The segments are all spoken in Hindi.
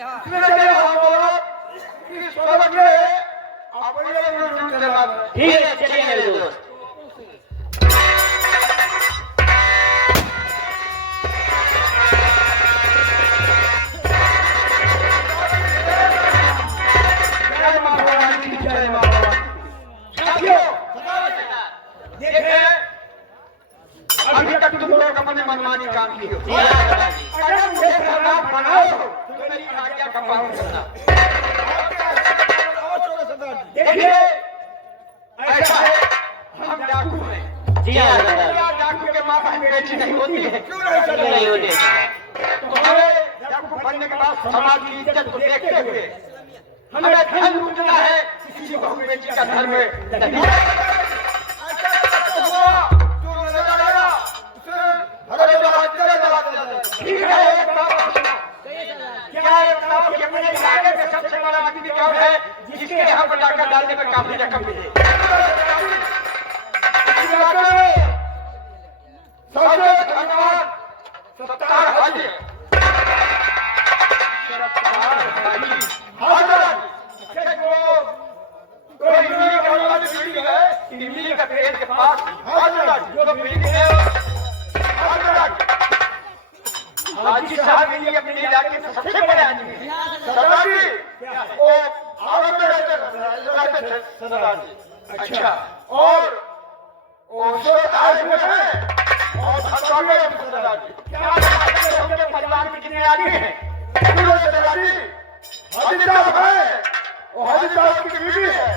ठीक है चलिए मेरे दोस्त। अभी तक तुम लोग अपने मनमानी काम की हो। अगर मुझे सरदार बनाओ तो मेरी आज्ञा का पालन करना। देखिए ऐसा है, हम डाकू हैं। डाकू के माँ बहन बेटी नहीं होती है। क्यों नहीं होती? तो हमें डाकू बनने के बाद समाज की इज्जत को देखते हुए हमें धन लूटना है, किसी बहू बेटी का घर में नहीं। ठीक है, क्या ये बताओ कि अपने इलाके में सबसे बड़ा आदमी कौन है जिसके यहाँ पर डाका डालने में काफी रकम मिले? इस इलाके में सबसे धनवान सत्तार हाजी कोई मिली करने वाली बिल्डिंग है, इमली का पेड़ के पास जो बिल्डिंग है हाजी साहब ये अपने इलाके में सबसे बड़े आदमी हैं। सरदार जी वो आलम में रहते थे सरदार जी। अच्छा, और वो सरदार में है और हत्या में सरदार जी। क्या उनके परिवार में कितने आदमी हैं? सरदार जी हाजी साहब है, वो हाजी साहब की बीवी है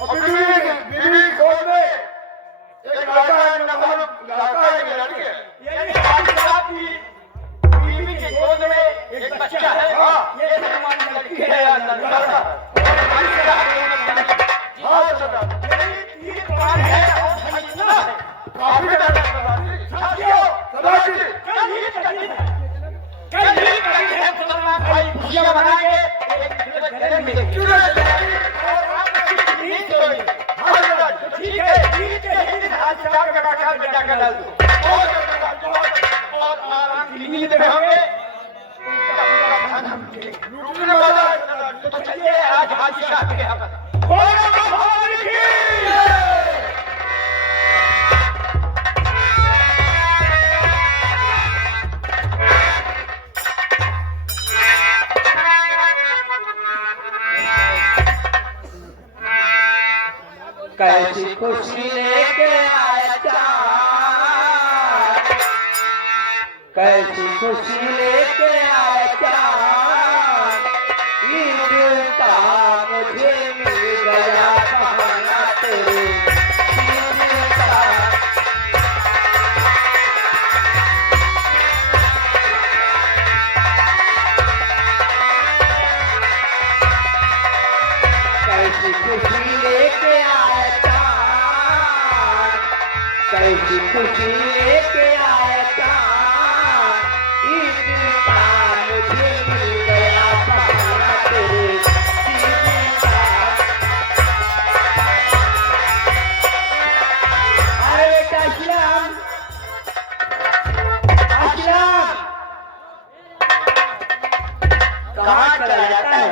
और बीवी गोद में एक लड़का है, लड़का है, लड़की है। यानी हाजी साहब की बीवी के गोद में एक बच्चा है। हाँ, ये हमारी लड़की है या लड़का है। हाँ सरदार, ये प्लान है और फैसला है। काफी डर है सरदार जी। कल ये मुसलमान भाई खुशियां मनाएंगे, एक दूसरे मिलेंगे। क्यों और आप नींद सोएंगे। हाँ सरदार, ठीक है, आज चार का काट में जाकर डाल दो और आराम की नींद में होंगे। लूटने वाला तो चलिए आज हाजी साहब के यहाँ पर। कैसी खुशी लेके आया चाँद, कैसी खुशी लेके आया चाँद, ईद का मुझे मिल गया बहाना तेरे ईद का। कैसी खुशी लेके आया चाँद, कैसी खुशी लेके आया चाँद, ईद का मुझे मिल गया बहाना तेरे ईद का। अरे बेटा इस्लाम, इस्लाम कहाँ चला जाता है?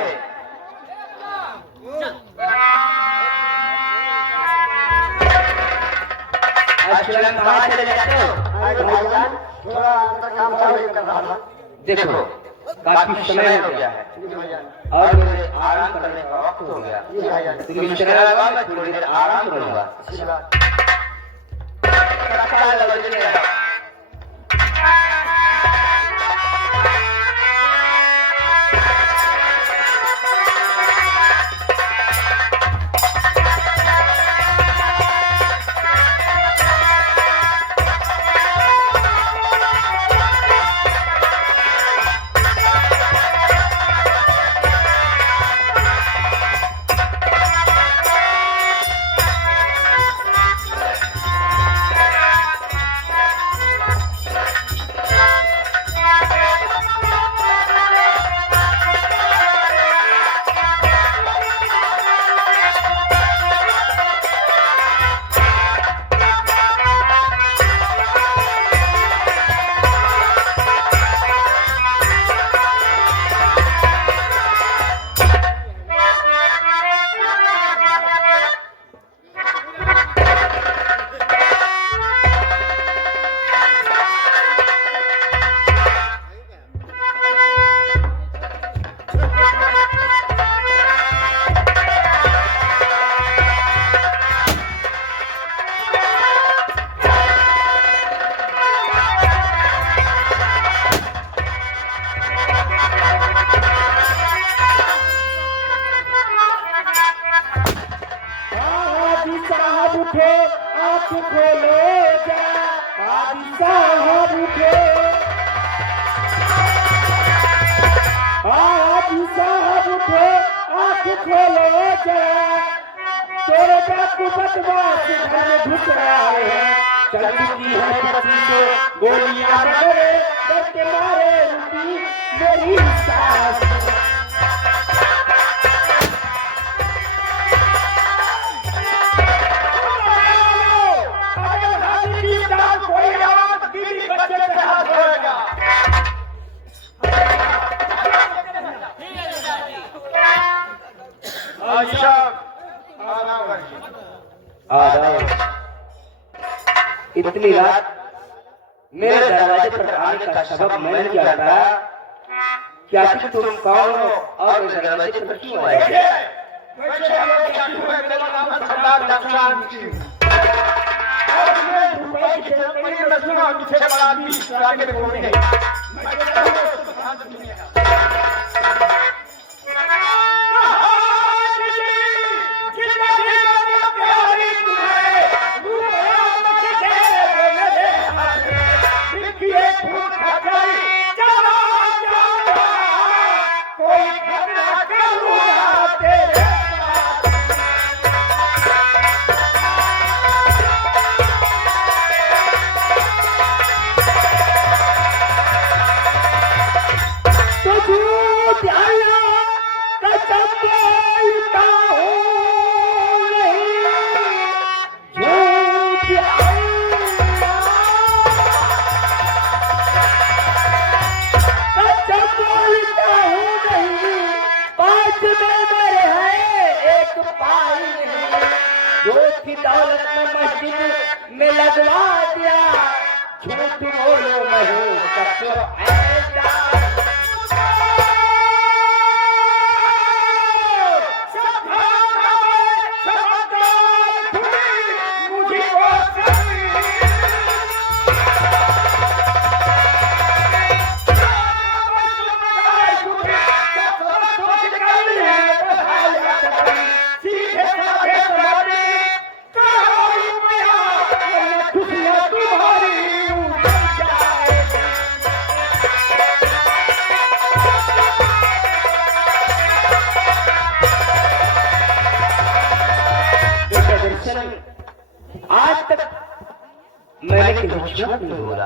अशरफ कहाँ चले जाते हो? भाईजान थोड़ा अंदर काम कर रहा था। देखो काफी समय हो गया है और मुझे आराम करने का वक्त हो गया। तुम इस तरह लगा मैं थोड़ी देर आराम करूंगा। खोलो जरा हाजी साहब उठे हाजी साहब उठे आँख खोलो जरा तेरे डाकू बदमाश घर में घुस रहे हैं चल चुकी है पति से गोलियां मरे डर के मारे रुकी मेरी सास इतनी रात मेरे दरवाजे पर आने का सबब मैंने क्या था क्या कि तुम कौन हो और मेरे दरवाजे पर क्यों आए दौलत में मस्जिद में लगवा दिया झूठ बोलो महू आज तक मैंने कभी झूठ नहीं बोला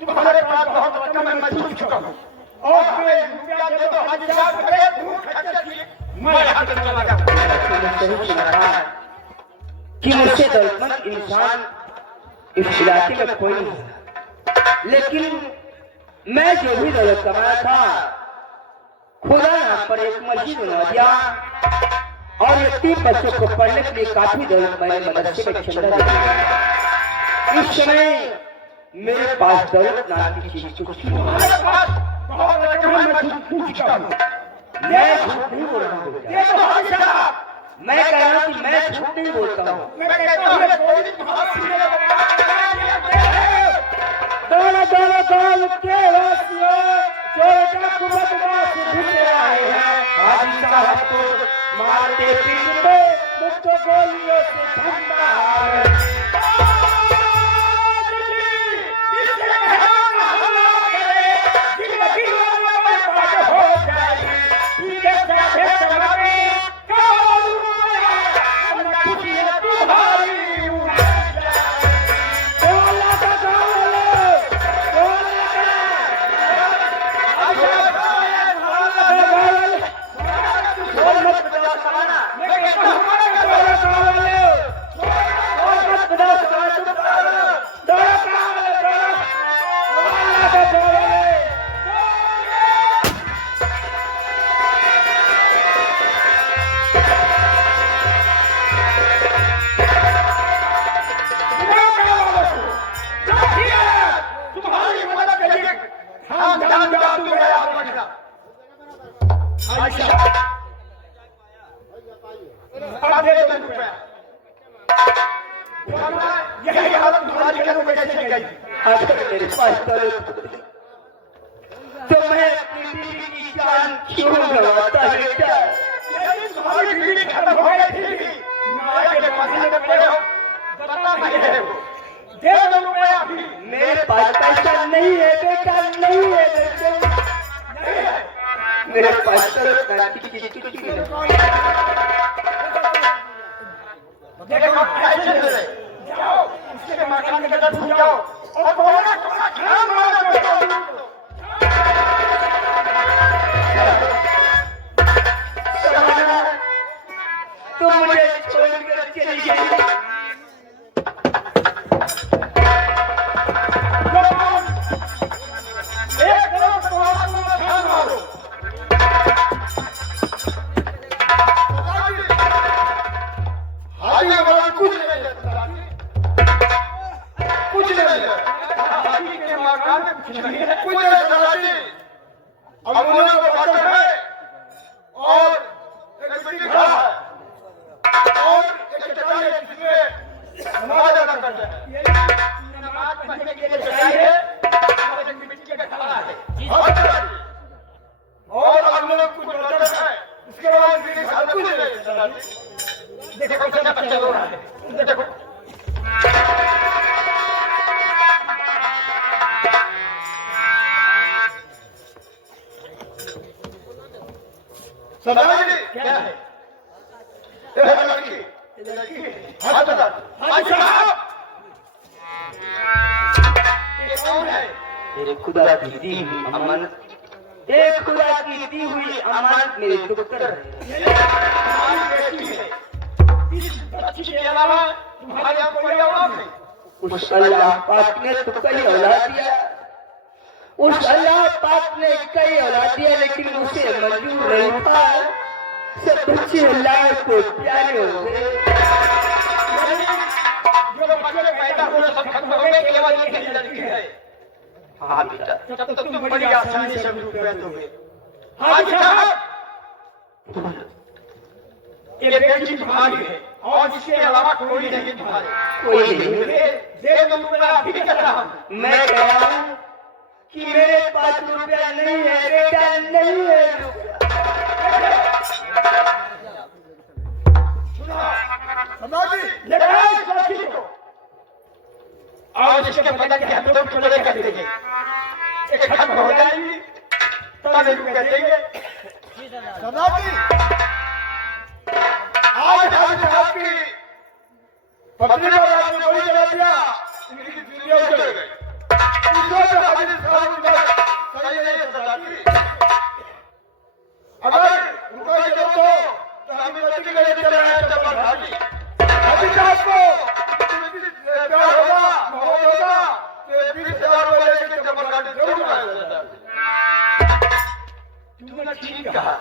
तुम्हारे पास बहुत रकम है मैं झूठ चुका हूँ और हमें रुपया दे दो हाजी साहब करे झूठ खर्चा किए मैं यहाँ से चला गया कि मुझसे दौलतमंद इंसान इस इलाके में कोई नहीं है लेकिन मैं जो भी दौलत कमाया था खुदा यहाँ पर एक मस्जिद बना दिया और ये 3 बच्चों को पढ़ने के लिए काफी दौलत मैंने मदरसे में चंदा दिया इस समय मेरे पास दौलत नाम की चीज कुछ नहीं मेरे पास बहुत रकम है मैं झूठ चुका हूँ मैं झूठ नहीं बोल रहा हूँ ये तो हाजी साहब मैं कह रहा हूँ कि मैं झूठ नहीं बोलता हूँ मैं कहता हूँ कोई बहुत दोनों दोनों गांव के वासियों चोर डाकू बदमाश घुस रहे हैं हाजी साहब को मारते पीटते मुझको गोलियों से ठंडा है यही हालत तुम्हारी कैसे कैसे गई अगर मेरे पास दौलत तो मैं अपनी बीवी की जान क्यों गंवाता बेटा तुम्हारी बीवी खत्म हो गई थी माया के मसीने में पड़े हो पता नहीं है वो। दे दो रुपया अभी। मेरे पास पैसा नहीं है बेटा, नहीं है बेटा, नहीं है। मेरे पास तो कुछ नहीं है। देखो कैसे दे रहे। जाओ उसके मकान के अंदर घुस जाओ और बोला थोड़ा काम मारो। तुम मुझे छोड़कर चली गई। एक तरफ तुम्हारा काम मारो। हाजी हमारा कुछ नहीं है, कुछ नहीं है। हाजी के मकान में कुछ नहीं है, कुछ नहीं है हाजी। अब उन्होंने बर्तन है और एक मिट्टी खड़ा है और एक चटाई है जिसमें नमाज अदा करते हैं। ये नमाज पढ़ने के लिए चटाई है और एक मिट्टी का खड़ा है। और हम लोग कुछ बर्तन है, उसके बाद मेरे घर कुछ नहीं है। देखो कैसा बच्चा रो रहा है, देखो। सरदार जी क्या है? ये लड़की हाथ बता। हाजी साहब ये कौन है? मेरे खुदा की दी हुई अमानत, एक खुदा की दी हुई अमानत मेरे पुत्र है। तुम्हारी बेटी है। इस बच्ची के अलावा तुम्हारे यहाँ कोई औलाद नहीं। उस अल्लाह पाक ने तो कई औलाद दिया, उस अल्लाह पाक ने कई औलाद दिया, लेकिन उसे मंजूर नहीं था सब बच्चे अल्लाह को प्यारे हो गए। जो बच्चे पैदा हुए सब खत्म हो गए, केवल एक लड़की है। हाँ बेटा, तब तो तुम बड़ी आसानी से रुपये दोगे। हाजी साहब ये बेटी तुम्हारी है और इसके अलावा कोई नहीं तुम्हारे। कोई नहीं। दे दो रुपया अभी कह रहा हूँ। मैं कह रहा हूँ कि मेरे पास रुपया नहीं है बेटा, नहीं है रुपया। और इसके बदले हम लोग टुकड़े कर देंगे, एक खत्म हो जाएगी तब रुपये देंगे। आज हाजी साहब की पत्नी पर आपने गोली चला दिया, इनकी दुनिया उजड़ गई। इसको हाजी साहब की बात सही नहीं है सरदार जी। अगर रुपये दे दो तो हम बच्ची के लिए चले आए चप्पल हाजी। हाजी साहब को प्यार होगा, मोहब्बत होगा तो 20,000 रुपये लेके चप्पल काटे जरूर आएगा। तुमने ठीक कहा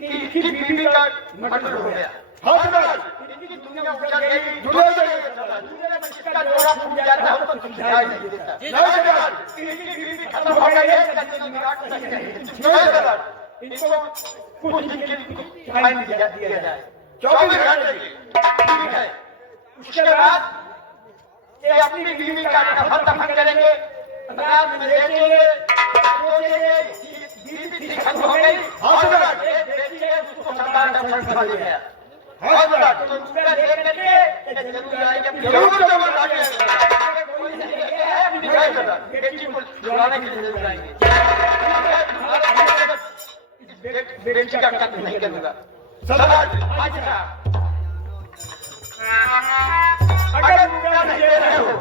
कि इनकी बीवी का मर्डर हो गया। हाँ सरदार, इनकी दुनिया उजड़ गई, दुनिया उजड़ गई सरदार। दुनिया में इसका जोड़ा टूट जाता है तो समझाई नहीं देता। नहीं सरदार, इनकी बीवी खत्म हो गई है, इसका निराश नहीं है। नहीं सरदार, इनको कुछ टाइम दिया जाए 24 घंटे की। ठीक है, उसके बाद ये अपनी बीवी का दफन करेंगे, अनाज में बेचेंगे, सोचेंगे बीवी खत्म हो गई। हाँ सरदार, बेटी है उसको सरकार का फंड खा ले गया। हाँ सरदार, तो रुपया दे करके जरूर आएंगे, जरूर जरूर आएंगे। कोई नहीं है अभी दिखाई सरदार, बेटी को छुड़ाने के लिए जरूर आएंगे। बेटी का कत्ल नहीं करूंगा सरदार जी। हाजी साहब अगर रुपया नहीं दे रहे हो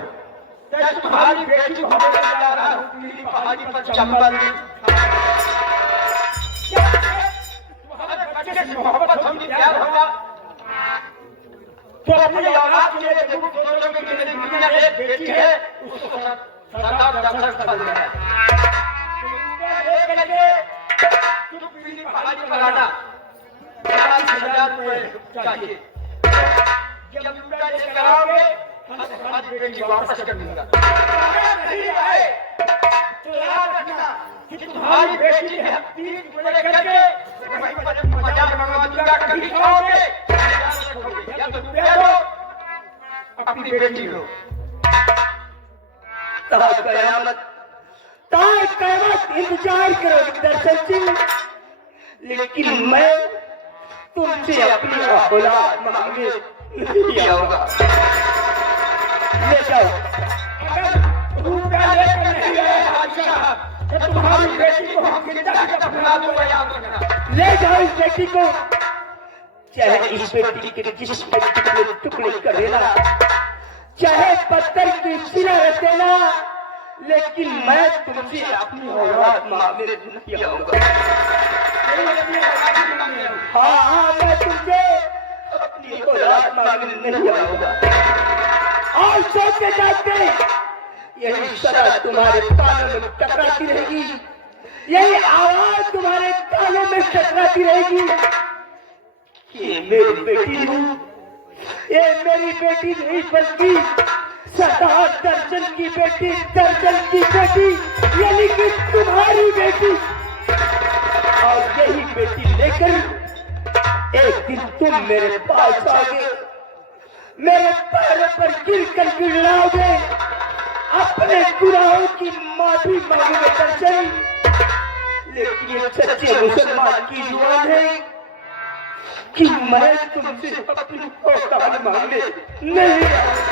तो तुम्हारी बेटी को हमें जा रहा हूँ पीली पहाड़ी पर चंबल। तुम्हारे बच्चे से मोहब्बत होगी, प्यार होगा तो अपनी औलाद के लिए जरूर सोचोगे कि मेरी दुनिया में एक बेटी है, उसको सरदार दशरथ कर देगा। रुपया लेके तुम पीली पहाड़ी पर आना, 40,000 रुपये चाहिए। जब रुपया लेकर आओगे हम तुम्हारी बेटी वापस कर दूंगा। नहीं आए तो याद रखना कि तुम्हारी बेटी है 3 टुकड़े करके वहीं पर मजाक मंगवा दूंगा। कभी खाओगे या तो रुपया दो, अपनी बेटी लो। कयामत इंतजार करो दर्शन सिंह, लेकिन मैं तुमसे अपनी औलाद मांगे नहीं आऊंगा। ले जाओ। अगर रुपया लेकर नहीं आए हाजी साहब तो तुम्हारी बेटी को हम जिंदा ही दफना दूंगा, याद रखना। ले जाओ इस बेटी को, चाहे इस बेटी के जिस्म के टुकड़े टुकड़े कर देना, चाहे पत्थर की सिला रख देना, लेकिन मैं तुमसे अपनी औलाद मांगने नहीं आऊंगा। हाँ, मैं तुमसे अपनी औलाद मांगने नहीं आऊंगा। और सोचते जाते यही सदा तुम्हारे कानों में टकराती रहेगी, यही आवाज तुम्हारे कानों में टकराती रहेगी। ये मेरी बेटी नहीं, ये मेरी बेटी नहीं बल्कि सरदार दर्शन की बेटी, दर्शन की बेटी, यानी कि तुम्हारी बेटी। और यही बेटी लेकर एक दिन तुम मेरे पास आओगे, मेरे पैरों पर गिर कर गिड़ाओगे, अपने गुनाहों की माफी मांगोगे दर्शन। लेकिन ये सच्चे मुसलमान की जुबान है कि मैं तुमसे अपनी औकात मांगने नहीं आऊंगा।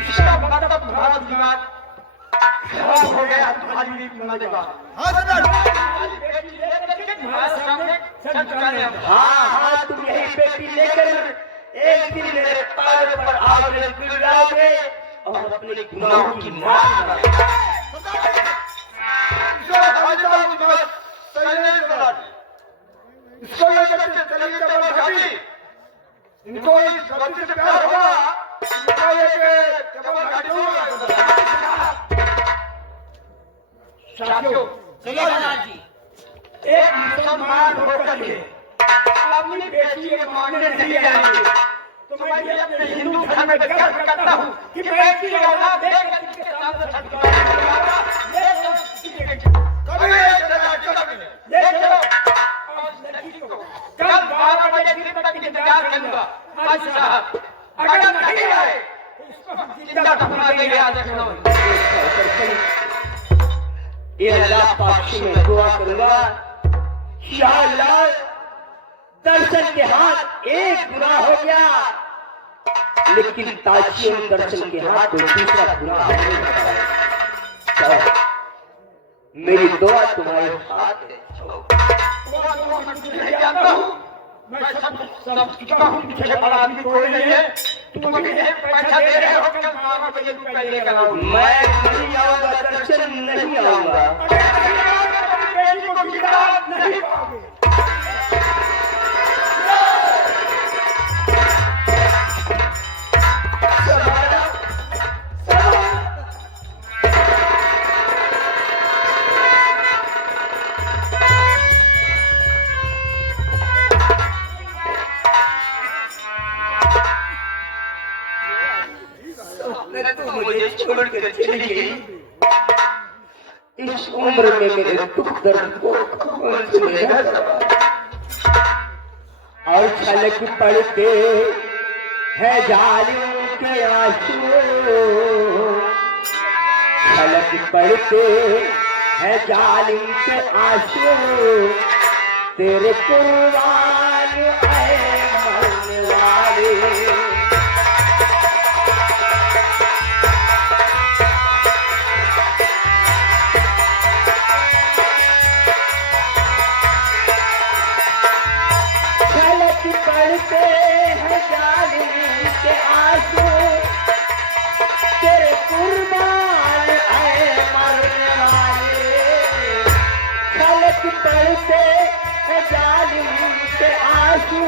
इसका मतलब तुम्हारा दिमाग खराब हो गया तुम्हारी बीवी के बाद। हाँ, तुम यही बेटी लेकर एक दिन मेरे पैर पर आओगे, गिड़ाओगे और अपने गुनाहों की माफी मांगोगे। इसको लेकर चलिए जबल घाटी, इनको इस गलती से प्यार होगा, इनको लेके जबल घाटी होगा। साथियों, एक मुसलमान होकर के अपनी बेटी के मांगने नहीं आएंगे, तो मैं ये अपने हिंदू धर्म में गर्व करता हूँ कि बेटी औलाद देकर किसके सामने कभी ले चलो। कल 12 बजे दिन तक इंतजार करूंगा हाजी साहब, अगर नहीं आए तो इसको हम जिंदा दफना देंगे, याद रखना। ये अल्लाह पाक से मैं दुआ करूंगा कि या अल्लाह दर्शन के हाथ एक गुनाह हो गया, लेकिन ताजी दर्शन के हाथ कोई दूसरा गुनाह नहीं होता। मेरी दुआ तुम्हारे हाथ है। नहीं जानता हूँ, मैं सब चुका हूँ, मुझे बड़ा आदमी कोई नहीं है, तुम अभी पैसा दे रहे हो, कल 12 बजे रुपया लेकर आओ। मैं नहीं आऊंगा दर्शन, नहीं आऊंगा। बेटी को जिंदा नहीं पाओगे। मुझे छोड़ कर चली गई, इस उम्र में मेरे दुख दर्द को कौन सुनेगा। और छलक पड़ते हैं जालिम के आंसू, छलक पड़ते हैं जालिम के आंसू, तेरे कुर्बान है मरने वाले। पड़ते हैं जालिम के आंसू, तेरे कुर्बान आए मरने वाले। छलक पड़ते हैं जालिम के आंसू,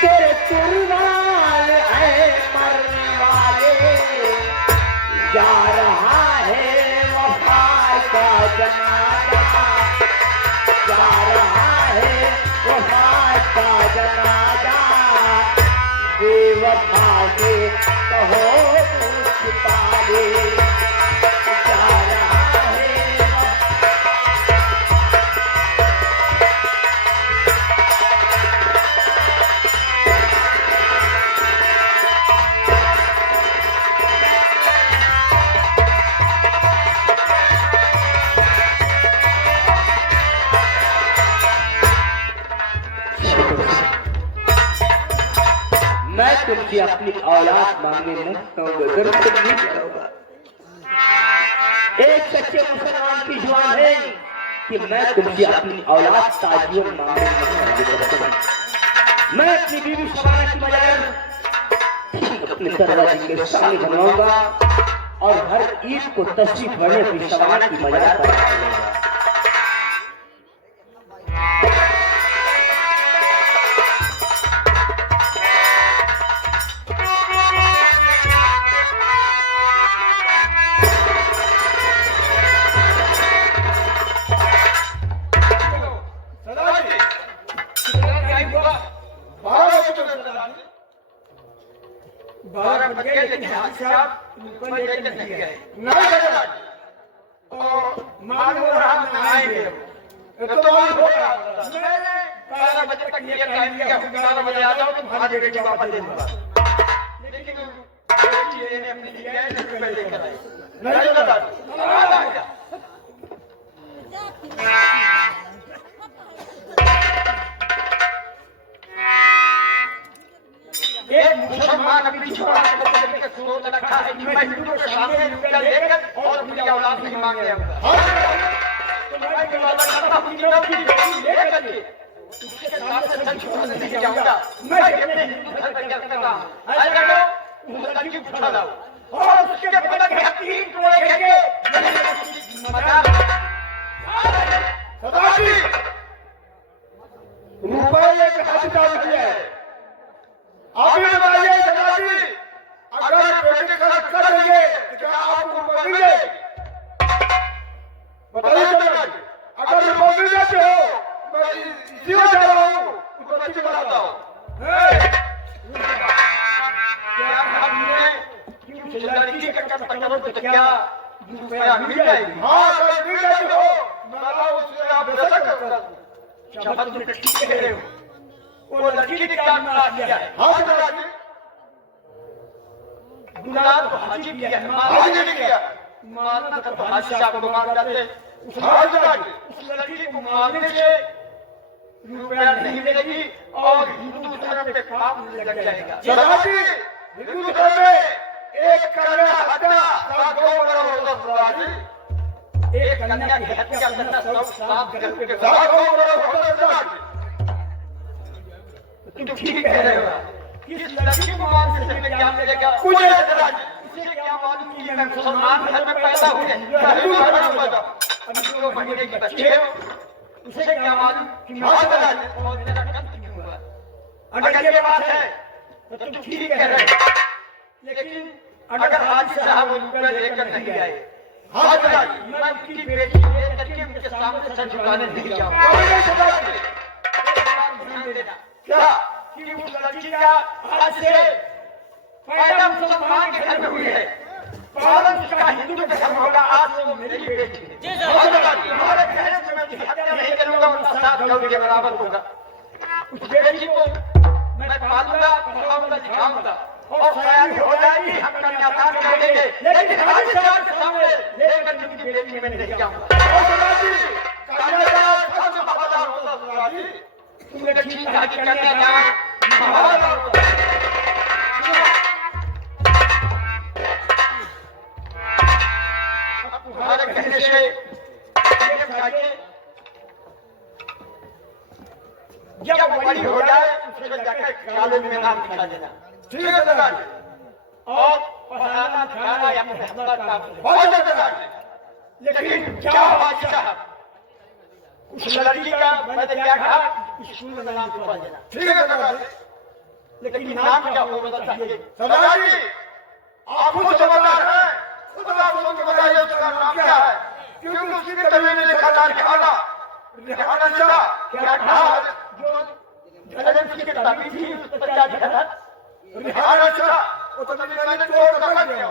तेरे कुर्बान आए मरने वाले। जा रहा है वफा का जनाजा, जा रहा है वफा का जनाजा, बेवफा से कहो कुछ पाले। जा रहा है तुमसे अपनी औलाद मांगने न नहीं करूंगा। एक सच्चे मुसलमान की जुबान है कि मैं तुमसे अपनी औलाद ताजीवन मांगने नहीं करूंगा। मैं अपनी बीवी शबाना की मजार अपने दरवाजे के सामने बनवाऊंगा और हर ईद को तशरीफ भरने की शबाना की मजार पर आऊंगा। एक मुसलमान अभी छोड़ा करके सोच रखा है कि मैं हिंदू के सामने रुपया लेकर और अपनी औलाद नहीं मांगे तो मैं वादा करता हूं कि मैं अपनी बेटी लेकर के उसके सामने सच छोड़ने नहीं जाऊंगा। मैं अपने हिंदू धर्म का क्या करता हूं, ऐसा लो वो लड़की उठा लाओ और उसके बदन में 3 टुकड़े करके मजार सदाजी रुपये के हाथ का है। आप ये बताइए सदाजी, अगर बेटे का कर देंगे तो क्या आपको रुपये मिल जाएगी? बताइए सदाजी, अगर रुपये मिल जाते हो मैं इसी को जा रहा हूँ उस बच्चे को लाता हूँ। क्या हमने लड़की का कटवा तो क्या रुपया मिल जाएगी? हाँ अगर मिल जाती हो मैं उससे आप बेशक शब्द में ठीक कह रहे हो। वो लड़की ने क्या गुनाह किया है? हाँ सदाजी गुनाह तो हाजी किया है, हाजी ने किया। मारना तो हाजी साहब को मार जाते। उस लड़की को मारने से रुपया नहीं मिलेगी और हिंदू धर्म पे पाप लग जाएगा। सदाजी हिंदू धर्म में एक कन्या हत्या का 2 बराबर होता है। एक कन्या की हत्या करना 7 घर के 2 बराबर होता है। तुम ठीक कह रहे हो। किस लड़की को मारने से हमें क्या मिलेगा? कुछ नहीं सदाजी, इसे क्या मालूम कि मैं मुसलमान घर में पैदा हुए, हिंदू घर में पैदा। अभी 2 महीने की बच्ची है, उसे क्या मालूम कि मैं सदाजी और मेरा कंठ क्यों हुआ? अगर ये बात है तो तुम ठीक कह रहे हो, लेकिन अगर हाजी साहब रुपये लेकर नहीं आए, हाँ सदाजी मैं उनकी बेटी लेकर के उनके सामने सर झुकाने नहीं जाऊंगा। क्या कि उस लड़की का आज से पैदा मुसलमान के घर में हुई है, पालन उसका हिंदू के धर्म होगा। आज से वो मेरी बेटी है। हमारे घर में मैं हत्या नहीं करूंगा, उनका 7 गौ के बराबर होगा। उस बेटी को मैं पालूंगा, पढ़ाऊंगा, लिखाऊंगा और सयानी हो जाएगी, हम कन्यादान कर देंगे। लेकिन हाजी साहब के सामने लेकर उनकी बेटी में नहीं जाऊंगा। कन्यादान सबसे वफादार होता है सदाजी। तुमने ठीक कहा कि कन्यादान महादान होता है। तुम्हारे कहने से ये बताइए, जब बड़ी हो जाए उसे जाकर कॉलेज में नाम लिखा देना, ठीक है सदाजी? और पढ़ाना लिखाना या पढ़ाना काम बहुत सदाजी। लेकिन क्या हाजी साहब उस लड़की का मैंने क्या कहा, स्कूल में नाम लिखवा देना, ठीक है सदाजी? लेकिन नाम क्या होना चाहिए सदाजी? आप खुद समझदार हैं, खुद आप लोग बताइए उसका नाम क्या है? क्योंकि उसकी कभी नहीं लिखा था रिहाना रिहाना क्या था जो धर्म की किताबी थी, उस पर क्या था रिहाना वो तो मैंने तोड़ कर दिया।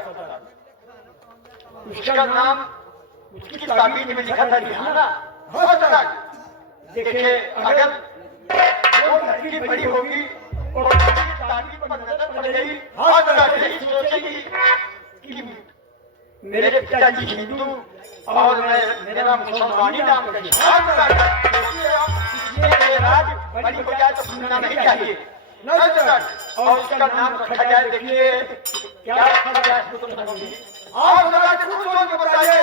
उसका नाम उसकी किताबी में लिखा था रिहाना। हाँ सदाजी देखिए, अगर वो लड़की बड़ी होगी और तारीफ पर नजर पड़ गई, हाँ सदाजी सोचेगी कि मेरे पिताजी हिंदू और मेरा मुसलमानी नाम कही। हाँ सदाजी राज बड़ी हो जाए तो सुनना नहीं चाहिए। नहीं सरदार। और उसका नाम रखा जाए, देखिए क्या रखा जाए आप सरदार खुद सोच के बताइए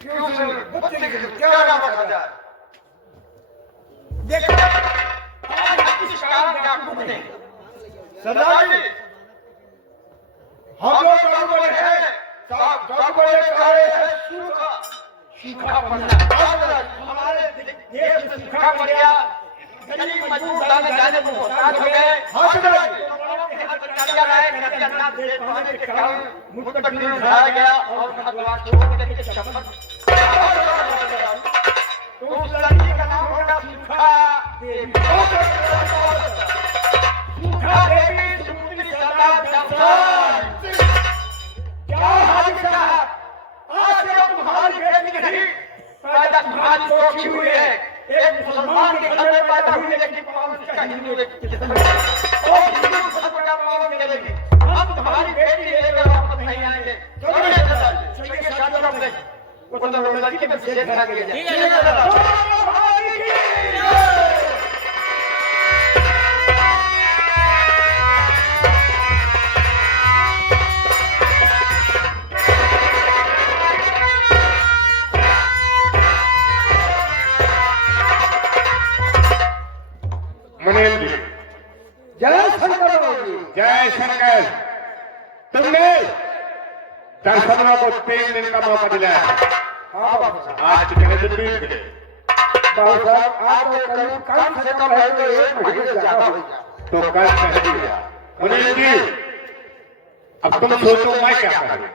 कि उस बच्चे के क्या नाम रखा जाए। देखो आज इस काम में आपको बताएंगे सरदार जी, हम लोग काम बड़े हैं, काम बड़े कार्य है सूखा पड़ना। हमारे देश में सूखा पड़ गया, गरीब मजदूर दाने जाने को मोहताज हो गए। हाँ सरदार जी, चला रहा है कभी अन्ना दे पाने के कारण मुझ पर दिल उठाया गया और भगवान छोड़ के शपथ। तो उस लड़की का नाम होगा सूखा देवी। सूखा देवी सुंदरी सदा दर्शन। क्या हाल साहब, आज जब तुम्हारी बेटी नहीं पैदा तुम्हारी सोची हुई है, एक मुसलमान के घर में पैदा हुई लेकिन पावन का हिंदू और हिंदू धर्म का पावन करेगी। हम तुम्हारी बेटी लेकर वापस नहीं आएंगे। चलिए शादी करते वो तो लड़की में विशेष ध्यान दिया जाए। मुनीम जी, जय शंकर जी। जय शंकर। तुमने दर्शनों को 3 दिन का मौका दिया है। हाँ बाबू साहब, आज कितने दिन बीत गए? बाबू साहब आप तो कम से कम है तो 1 महीने से ज्यादा हो गया। तो कल कह दिया। मुनीम जी, अब तुम सोचो मैं क्या करूं?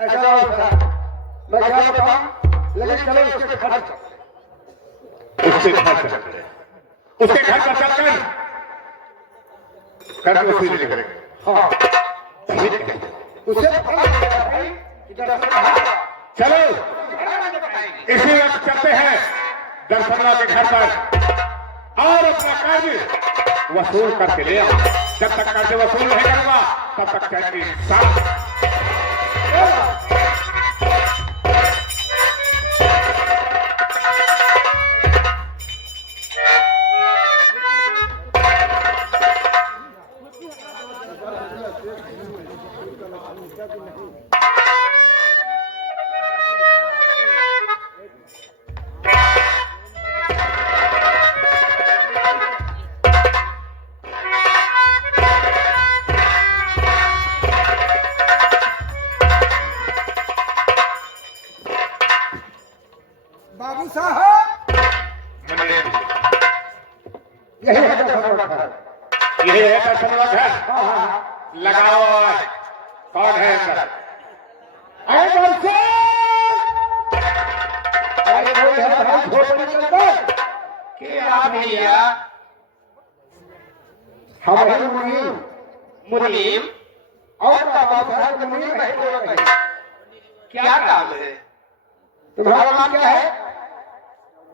ऐसा बाबू साहब, मैं क्या बताऊं, लेकिन चलो उसके खर्च उसके घर चलते, उसके घर पर चलकर कर वसूली करेंगे। हाँ ठीक है, उसे पता लगेगा भाई कि दर्शन कहाँ है। चलो इसी वक्त चलते हैं दर्शना के घर पर और अपना कर्ज वसूल करके ले आओ। जब तक कर्ज वसूल नहीं करूंगा तब तक चैन की सांस। बाबू साहब, यही है दर्शन का घर। यही है दर्शन का घर। लगाओ आवाज। कौन है अंदर? अरे दर्शन, अरे कोई है भाई झोपड़ी के अंदर? क्या भैया? हम हैं मुनीम। मुनीम? और बाबू साहब मुनीम नहीं बोलो कहीं। क्या काम है? तुम्हारा नाम क्या है?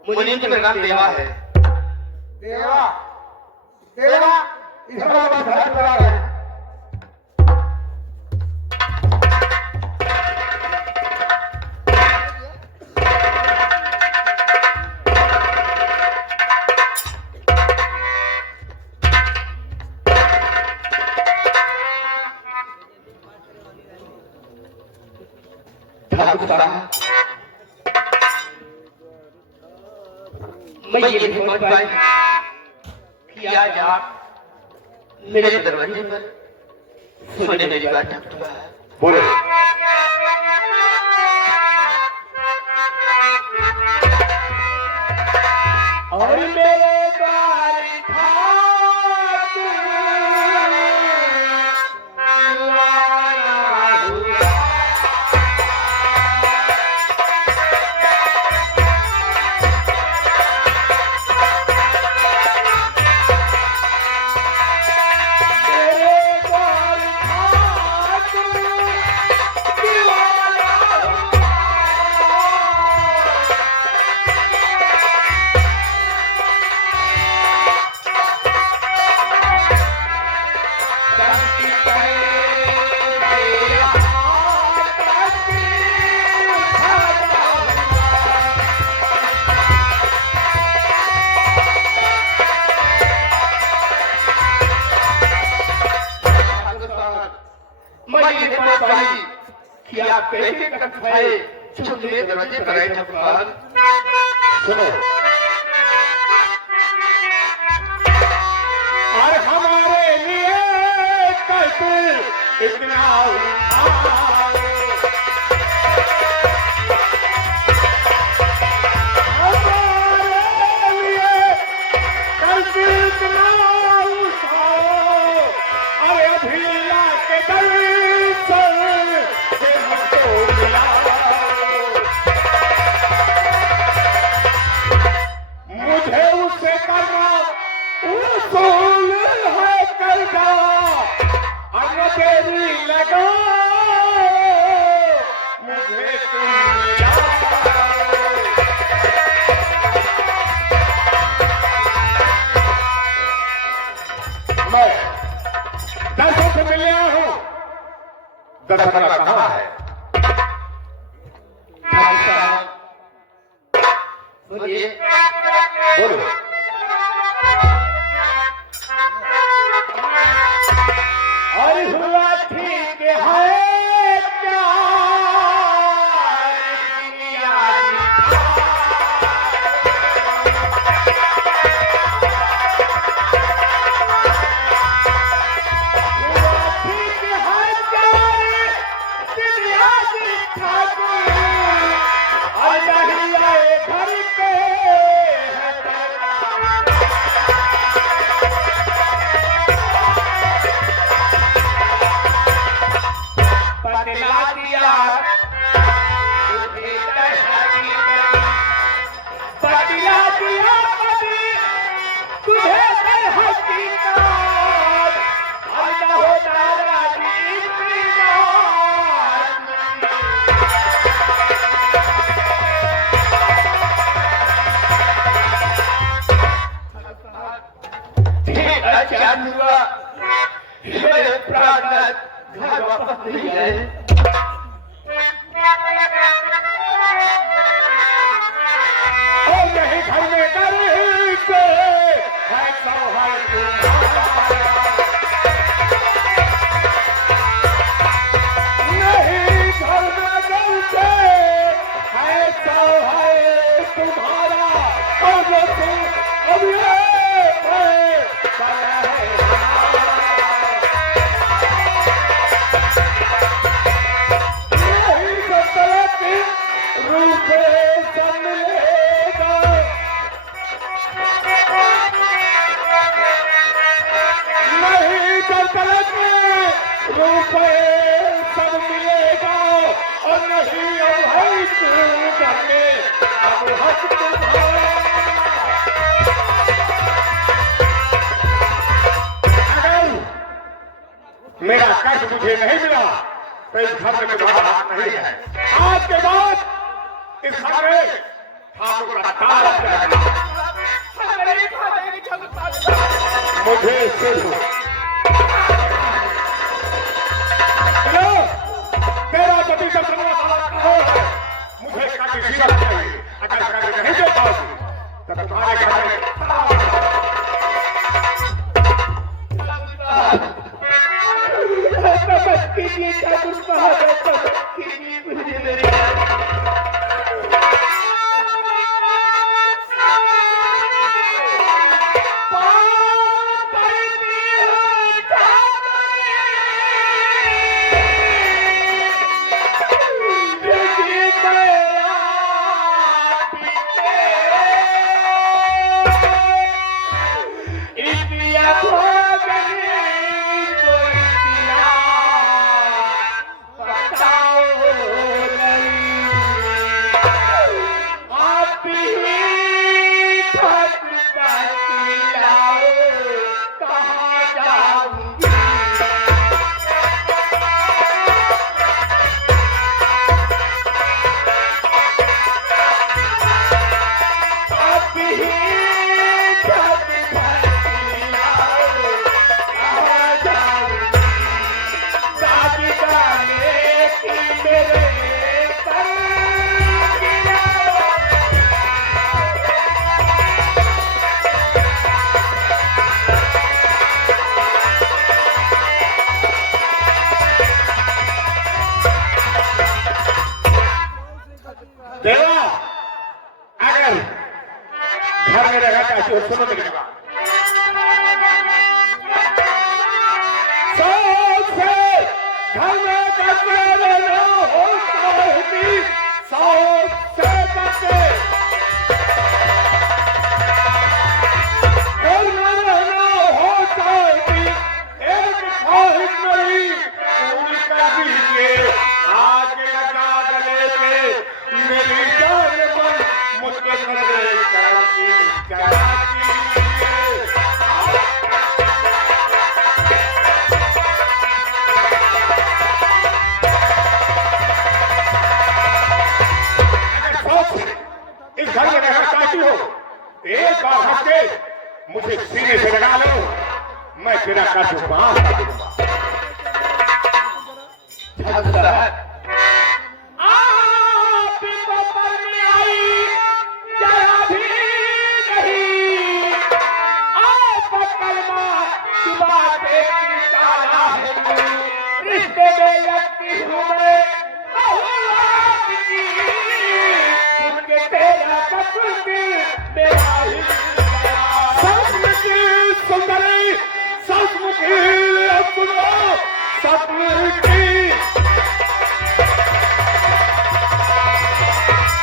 मुनीम का मेरा नाम देवा है। देवा, देवा इधर बाबू साहब लगा है। मैं ये नहीं समझ पाई कि आज आप मेरे दरवाजे पर सुने मेरी बात टकटका है। बोले। और मेरे द्वार ठाकुर कैसे कथाए चुगले दरवाजे पर आए ठाकुर। सुनो, और हमारे लिए कष्ट इतना उठाए, हमारे लिए कष्ट इतना उठाओ, अरे अभिला के दर्शन से हमको मिलाओ, मुझे उससे करना उसूल है करना, अन्न तेरी लगा मुझे तुम मिलाओ। मैं दर्शन से मिल आया हूँ, दर्शन कहाँ है? सुनिए, बोलो। और हुआ ठीक है क्या दुनिया हुआ ठीक है क्या दुनिया ठाकुर, अल्लाह आए घर पे है बतला दिया तुझे बतला दिया तुझे हकीकत, अल्लाह हो तारा की अच्छा हुआ मेरे प्राणनाथ घर वापस नहीं गए। और नहीं घर में डर के है सौहाई नहीं घर में डर के है सौहाई तुम्हारा, और जो तुम अब ये है बना है नहीं तो तरक्की रूपे मिलेगा, नहीं तो तरक्की रूपे सब मिलेगा, और नहीं अब है तू करने अब हक तुम्हारा। अगर मेरा कष्ट मुझे नहीं मिला तो इस घर में तुम्हारा हाथ नहीं है। आज के बाद इस घर में ठाकुर का ताला जाएगा। मुझे सिर्फ तेरा पति का मुझे काफी सीरत चाहिए, अगर करके नहीं दे पाओगी तो तुम्हारे घर में कीजिए ठाकुर कीजिए मुझे मेरे बताओ नहीं देवा अगर घर में रहेगा काशी हो, सुनो मेरी बात। सौख से घर में कचरे न हो साहिबी, सौख से बचे घर में रहना हो साहिबी, एक ख्वाहिश मेरी पूरी कर दीजिए। आगे लगा गले पे मेरी जान मन मुझको नजरे कराती कराती। इस घर में रहना चाहती हो, एक बार हंस के मुझे सीने से लगा लो, मैं तेरा काजू बांध दूंगा।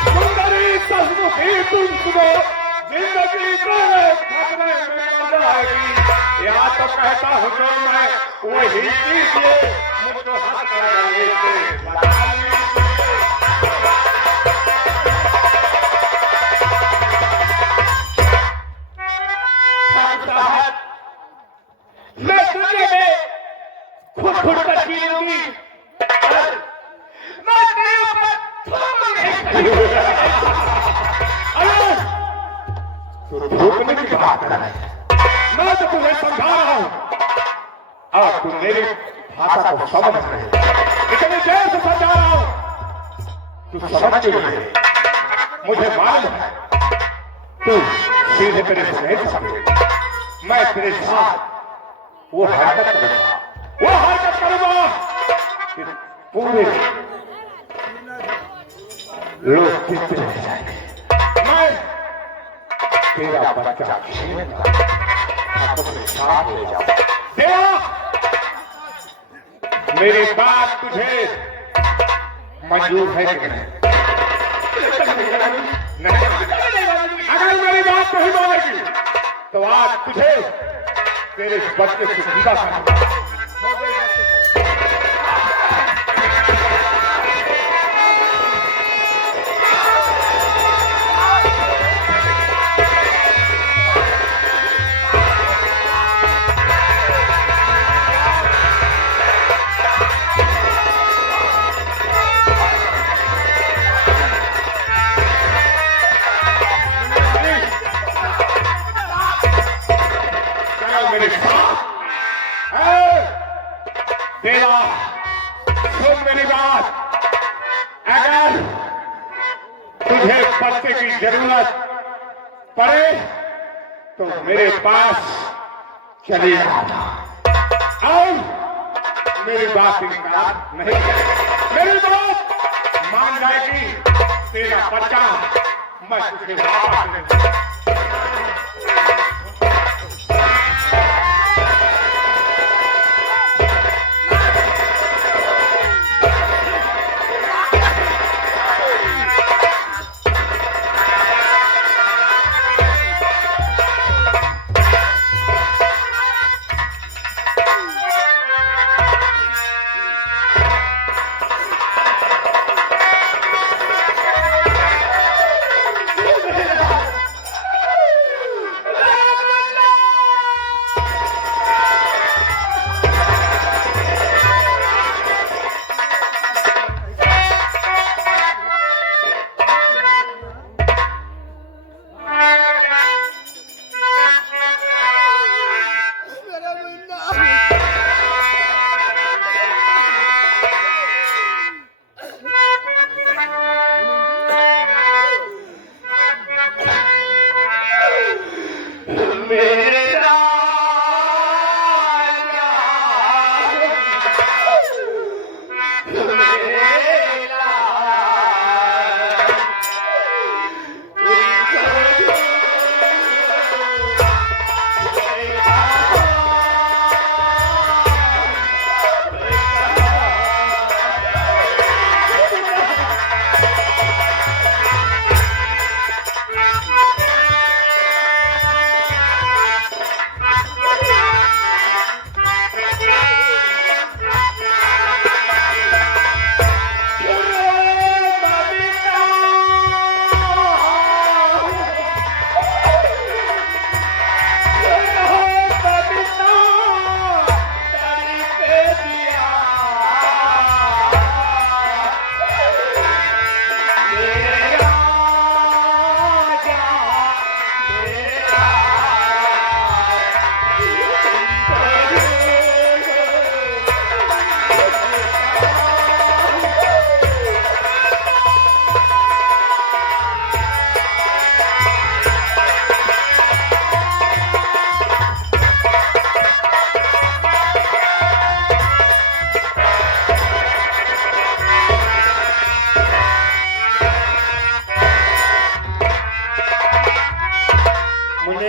सुंदरी सचमुखी तुम सुनो, जिंदगी को खतरे में पड़ जाएगी। या तो कहता हूँ जो मैं वही कीजिए, मुझको हंस लगाने से बता लीजिए। मैं दुनिया में खुद खुद कर जी लूंगी, मैं तेरे ऊपर थूकने की बात कर रहा है। मैं तो तुम्हें समझा रहा हूं और तुम मेरी भाषा को समझ रहे हो। इतनी देर से समझा रहा हूं, तू समझ नहीं। मुझे मालूम है तू सीधे तेरे से नहीं समझेगा। मैं तेरे साथ वो हरकत करूंगा कि पूरे लोग देखते रह जाएंगे। मैं तेरा बच्चा छीनूंगा, अपने साथ ले जाऊंगा। देवा, मेरी बात तुझे मंजूर है कि नहीं? अगर मेरी बात नहीं मानेगी तो आज तुझे तेरे बच्चे से जुदा कर। देवा, सुन मेरी बात। अगर तुझे बच्चे की जरूरत पड़े तो मेरे पास चली आना और मेरी बात इनकार नहीं करेगी। मेरी बात मान जाएगी, तेरा बच्चा मैं तुझे वापस दे दूंगा।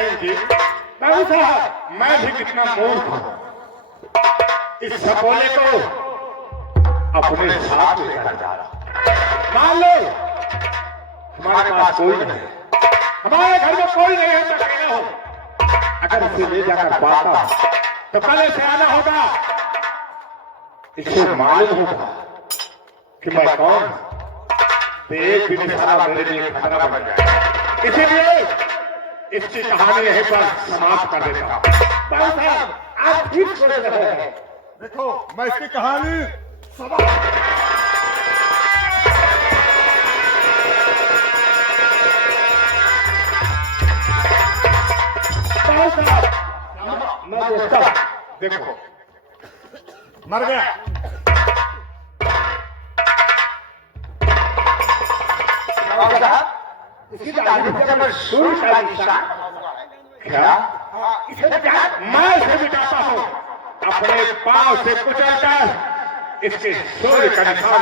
प्रेम जी, बाबू साहब मैं भी कितना मूर्ख हूँ। इस सपोले को अपने साथ लेकर जा रहा। मान लो हमारे पास कोई नहीं है, हमारे घर में कोई नहीं है, मैं अकेला हूँ। अगर इसे ले जाकर पाता तो पहले से आना होगा, इसे मालूम होगा कि मैं कौन हूँ, तो एक भी निशाना मेरे लिए खतरा बन जाए। इसीलिए इसकी कहानी यहीं पर समाप्त कर देता हूँ। बाबू साहब आप ठीक सोच रहे हैं। देखो मैं इसकी कहानी बाबू साहब मैं देखता हूँ। देखो मर गया। इसकी दाढ़ी पर सूर्य का निशान। क्या मैं इसे मिटाता हूँ, अपने पांव से कुचलकर इसके सूर्य का निशान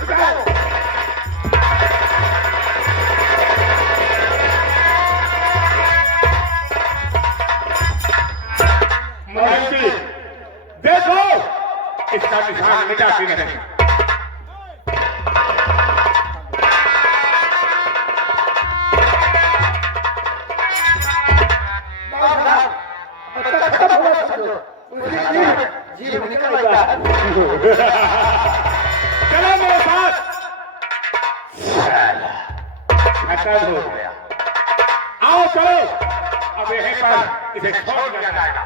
मिटाओ। महर्षि देखो इसका निशान मिटा कि नहीं। जीव निकल गया। चलो मेरे साथ। खत्म हो गया। आओ चलो अब यहीं पर इसे छोड़ दिया जाएगा।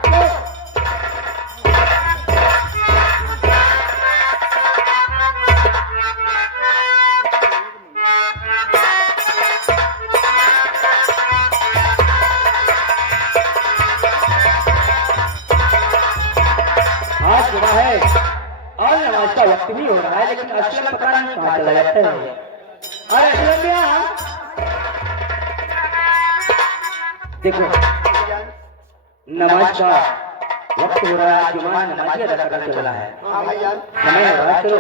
आज सुबह है और नमाज का वक्त भी हो रहा है, लेकिन असलम पता नहीं कहाँ चला जाता है। अरे असलम भैया देखो नमाज का वक्त हो रहा है, जुमा नमाज अदा करना चल रहा है। समय हो रहा है, चलो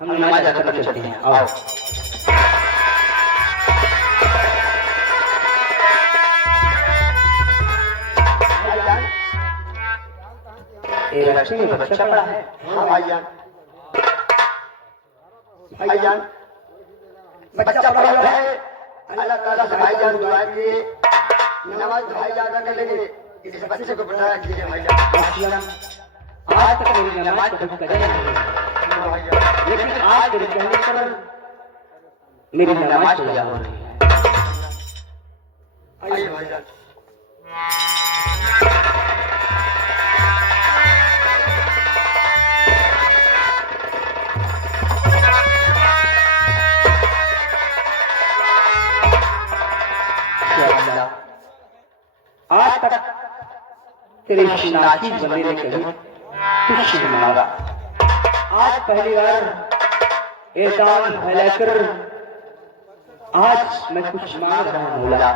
हम नमाज अदा करने चलते हैं। आओ ये रस्सी में बच्चा पड़ा है। हाँ भाईजान, भाईजान बच्चा पड़ा हुआ है। अल्लाह ताला से भाईजान दुआ के नमाज भाईजान कर लेंगे। इस बच्चे को बनाया कीजिए भाईजान। आज तक मेरी नमाज कभी कदर नहीं हुई, लेकिन आज मेरे कहने पर मेरी नमाज पूजा हो रही है। आइए भाईजान। आज तक तेरे नाचीज बंदे ने कभी कुछ नहीं मांगा। आज पहली बार एहसान फैलाकर आज मैं कुछ मांग रहा हूँ मौला।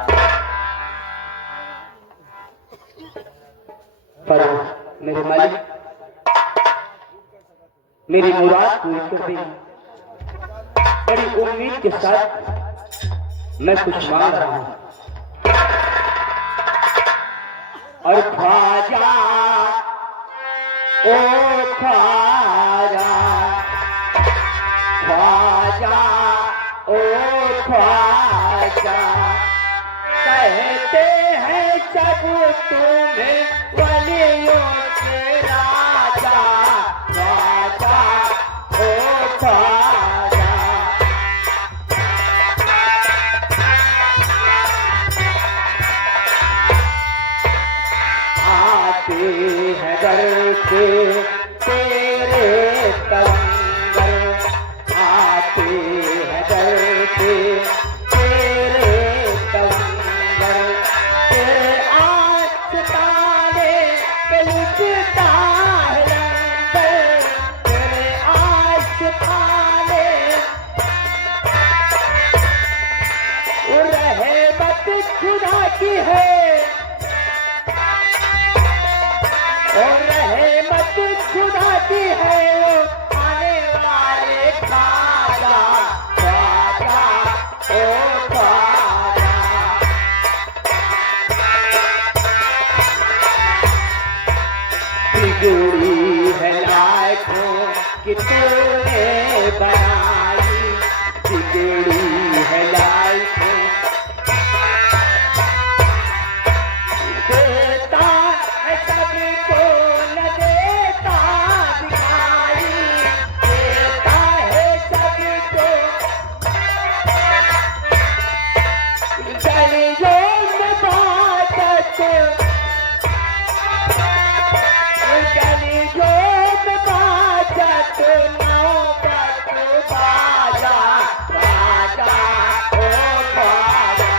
पर मेरे मालिक मेरी मुराद पूरी कर दी। बड़ी उम्मीद के साथ मैं कुछ मांग रहा हूँ। और ख्वाजा ओ ख्वाजा, ख्वाजा ओ ख्वाजा, कहते हैं जब तुम्हें वलियों के राजा, ख्वाजा ओ ख्वाजा। आते हैं दर के तेरे कलंदर, आते हैं दर के तेरे कलंदर, तेरे आस्ताने पे लुटता है लंगर, तेरे आस्ताने रहमत खुदा की है, और रहमत खुदा की है वो आने वाले ख्वाजा, ख्वाजा ओ ख्वाजा। कि तूने बनाई बिगड़ी है लाइफ देता है सबको न देता दिखाई देता है सबको गलियों में बात गलियों में बात नौबत बाजा बाजा ओ बाजा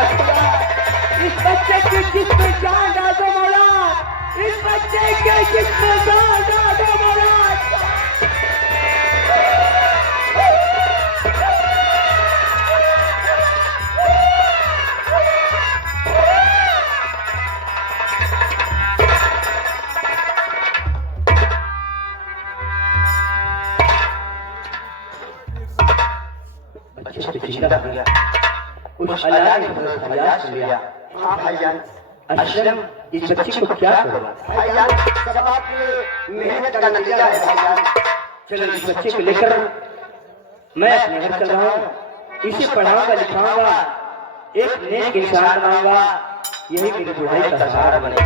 इस बच्चे की जिसमें जान डालो महाराज इस बच्चे के जिसमें जान डालो महाराज जिंदा हो गया उस अल्लाह ने फरियाद सुन लिया हाँ भाईजान अशरम इस बच्चे को क्या करो भाईजान सब आपकी मेहनत का नतीजा है भाईजान चलो इस बच्चे को लेकर मैं अपने घर चल रहा हूँ इसे पढ़ाऊंगा लिखाऊंगा एक नेक इंसान बनाऊंगा यही मेरी बुढ़ाई का सहारा बने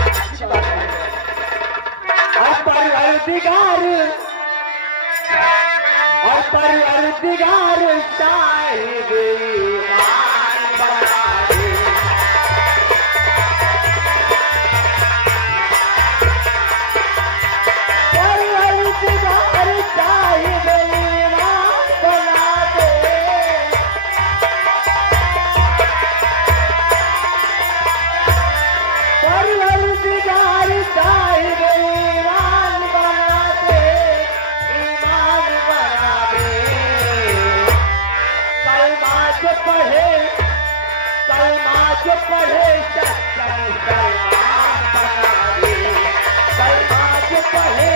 परवरदिगार साहिब ईमान बना दे परवरदिगार साहिब ईमान बना दे परवरदिगार साहिब ईमान बना दे ईमान बना दे कलमा जो पढ़े सच्चा मुसलमान बना दे कलमा जो पढ़े